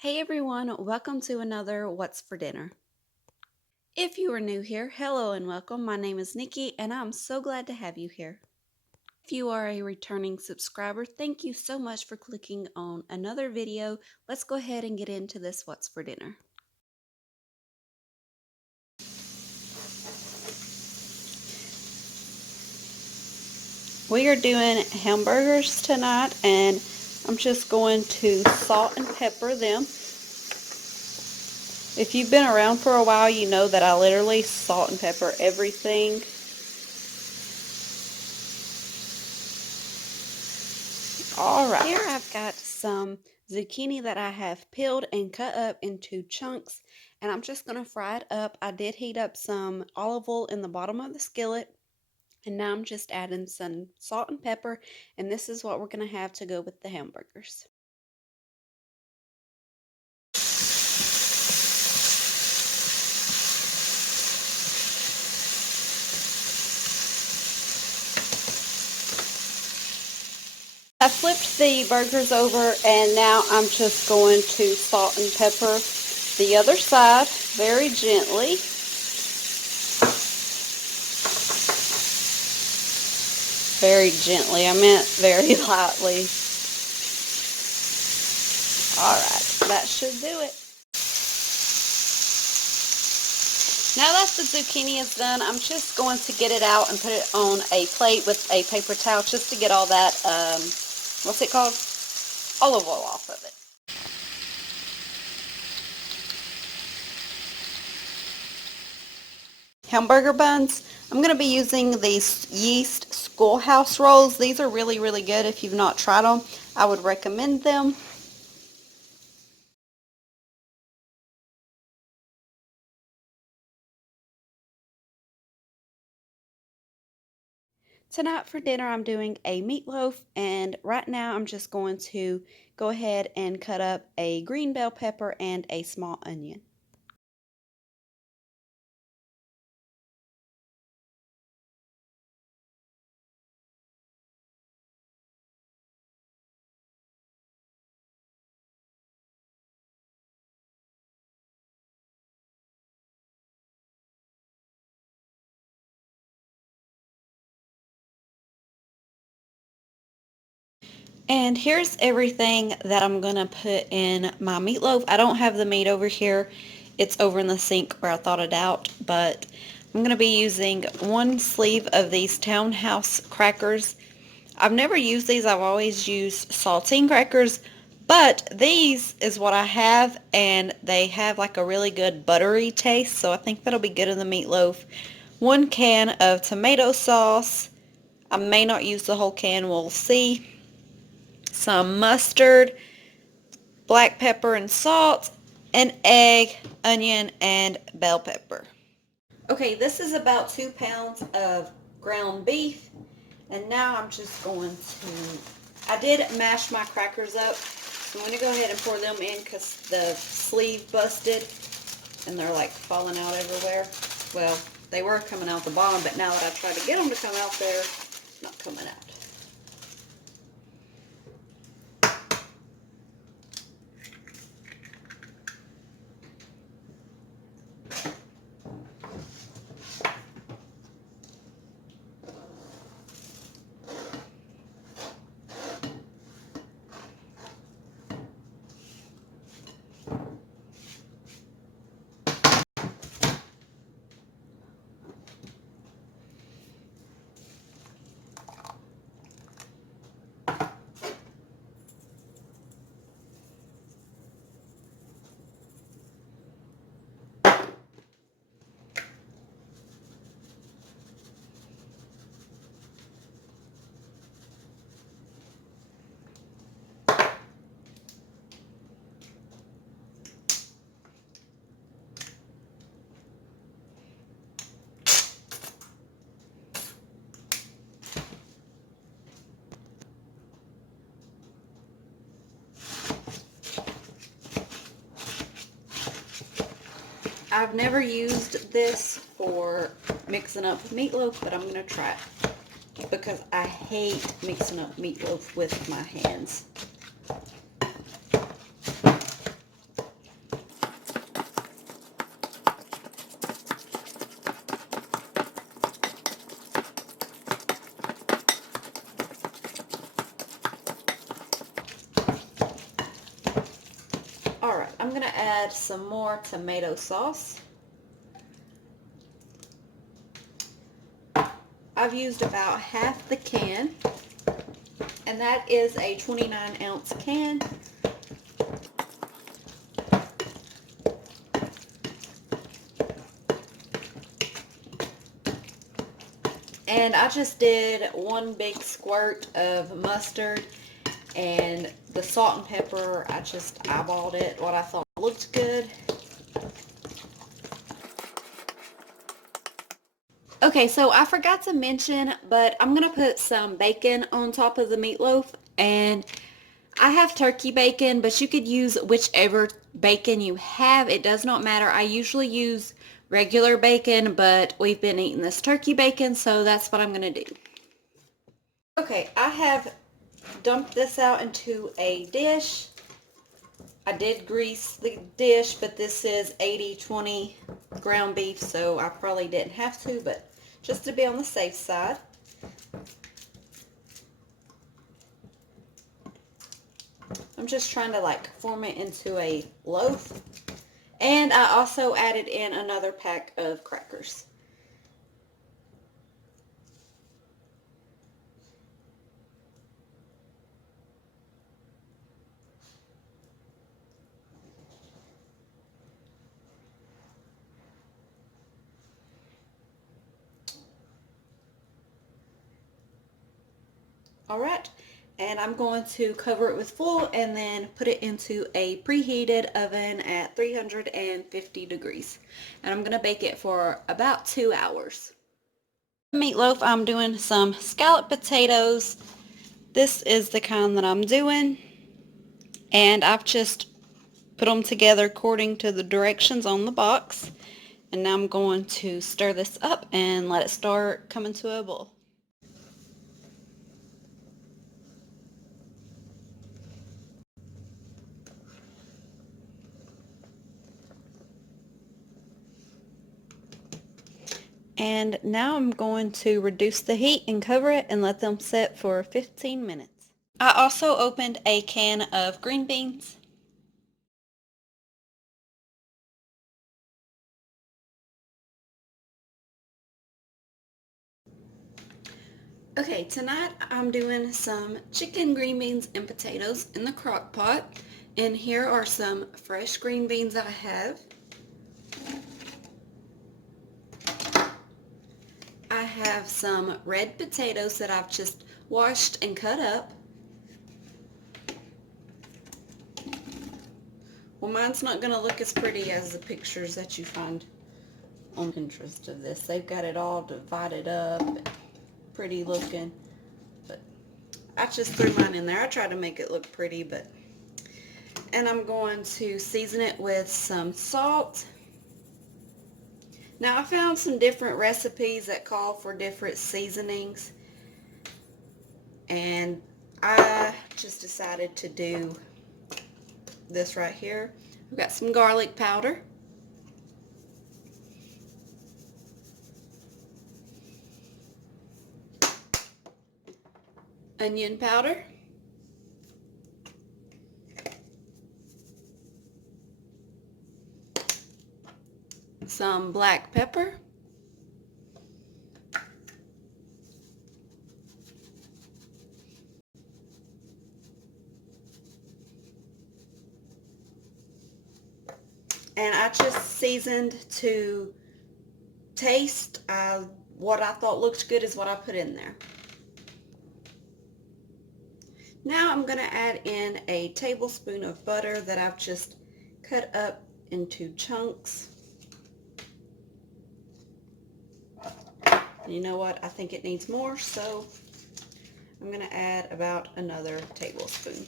Hey everyone, welcome to another What's for Dinner. If you are new here, hello and welcome. My name is Nikki and I'm so glad to have you here. If you are a returning subscriber, thank you so much for clicking on another video. Let's go ahead and get into this What's for Dinner. We are doing hamburgers tonight and I'm just going to salt and pepper them. If you've been around for a while, you know that I literally salt and pepper everything. Alright, here I've got some zucchini that I have peeled and cut up into chunks, and I'm just going to fry it up. I did heat up some olive oil in the bottom of the skillet, and now I'm just adding some salt and pepper, and this is what we're going to have to go with the hamburgers. I flipped the burgers over and now I'm just going to salt and pepper the other side very gently. Very gently, I meant very lightly. Alright, that should do it. Now that the zucchini is done, I'm just going to get it out and put it on a plate with a paper towel just to get all that, what's it called? Olive oil off of it. Hamburger buns. I'm going to be using these yeast schoolhouse rolls. These are really, really good. If you've not tried them, I would recommend them. Tonight for dinner I'm doing a meatloaf, and right now I'm just going to go ahead and cut up a green bell pepper and a small onion. And here's everything that I'm going to put in my meatloaf. I don't have the meat over here. It's over in the sink where I thawed it out, but I'm going to be using one sleeve of these Townhouse crackers. I've never used these. I've always used saltine crackers, but these is what I have, and they have like a really good buttery taste, so I think that'll be good in the meatloaf. 1 can of tomato sauce. I may not use the whole can. We'll see. Some mustard, black pepper and salt, an egg, onion, and bell pepper. Okay, this is about 2 pounds of ground beef, and now I'm just going to, I did mash my crackers up, so I'm going to go ahead and pour them in because the sleeve busted, and they're like falling out everywhere. Well, they were coming out the bottom, but now that I tried to get them to come out, they're not coming out. I've never used this for mixing up meatloaf, but I'm going to try it because I hate mixing up meatloaf with my hands. add some more tomato sauce. I've used about half the can, and that is a 29-ounce can. And I just did one big squirt of mustard, and the salt and pepper, I just eyeballed it, what I thought looked good. Okay, so I forgot to mention, but I'm going to put some bacon on top of the meatloaf, and I have turkey bacon, but you could use whichever bacon you have. It does not matter. I usually use regular bacon, but we've been eating this turkey bacon, so that's what I'm going to do. Okay, I have dumped this out into a dish. I did grease the dish, but this is 80-20 ground beef, so I probably didn't have to, but just to be on the safe side. I'm just trying to like form it into a loaf. And I also added in another pack of crackers. Alright, and I'm going to cover it with foil and then put it into a preheated oven at 350 degrees. And I'm going to bake it for about 2 hours. Meatloaf, I'm doing some scalloped potatoes. This is the kind that I'm doing. And I've just put them together according to the directions on the box. And now I'm going to stir this up and let it start coming to a boil. And now I'm going to reduce the heat and cover it and let them set for 15 minutes. I also opened a can of green beans. Okay, tonight I'm doing some chicken, green beans, and potatoes in the crock pot. And here are some fresh green beans I have. I have some red potatoes that I've just washed and cut up. Well, mine's not going to look as pretty as the pictures that you find on Pinterest of this. They've got it all divided up, pretty looking. But I just threw mine in there. I tried to make it look pretty, but... And I'm going to season it with some salt. Now, I found some different recipes that call for different seasonings, and I just decided to do this right here. I've got some garlic powder, onion powder, some black pepper, and I just seasoned to taste. What I thought looked good is what I put in there. Now I'm going to add in a tablespoon of butter that I've just cut up into chunks. You know what? I think it needs more, so I'm going to add about another tablespoon.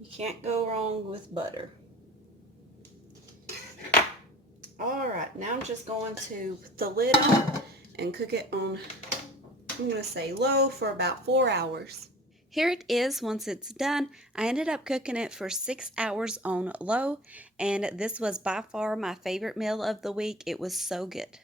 You can't go wrong with butter. Alright, now I'm just going to put the lid on and cook it on, I'm going to say low, for about 4 hours. Here it is once it's done. I ended up cooking it for 6 hours on low, and this was by far my favorite meal of the week. It was so good.